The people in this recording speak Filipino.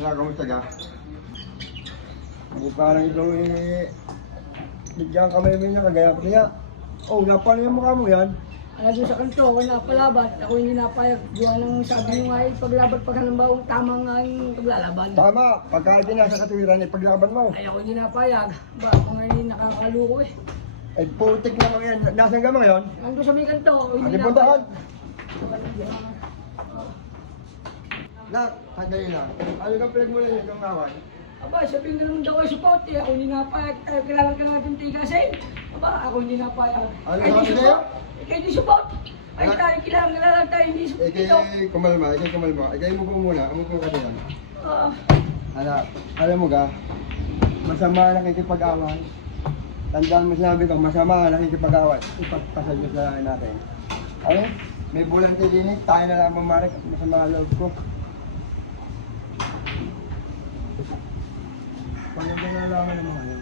Kaya kamusta ka? Hindi parang ikaw bigyan kami niya kagaya ko niya. Oh, napano yung mukha mo yan? Alam mo sa kanto, ako napalaban. Ako hindi napayag. Diyan ang sabi nyo nga paglaban pag halimbawa tama nga yung paglalaban. Tama, pagka di nasa katuwiran, paglaban mo. Ay ako hindi napayag. Ba, ako nga hindi nakakaluko eh. Ay, putik naman yan. Nasaan ka mo ngayon? Nandun sa may kanto, ako hindi Aking puntahan. napayag. Nak, sandali lang. Ano ka pinagmula niyo itong away? Aba, sabihin ko naman daw ay support eh. Ako hindi napayag. Kailangan ka natin tigasin. Aba, ako hindi napayag. Ano Ay, sabi di sa'yo? support. Ikaw di support. Ay, Ano? tayo, kailangan tayo hindi support dito. Kumalma. Ikay mo po muna. Amo po kasi yan. Ah, Anak, alam mo ka, masama ang nakikipag-away. Tandaan mo sinabi ko, masama ang nakikipag-away. Ipagpasal nyo sa langit natin. Ano? May bulan tilinig, tayo na lang mamarik at masama ang loob ko. Paganda na lang naman yun.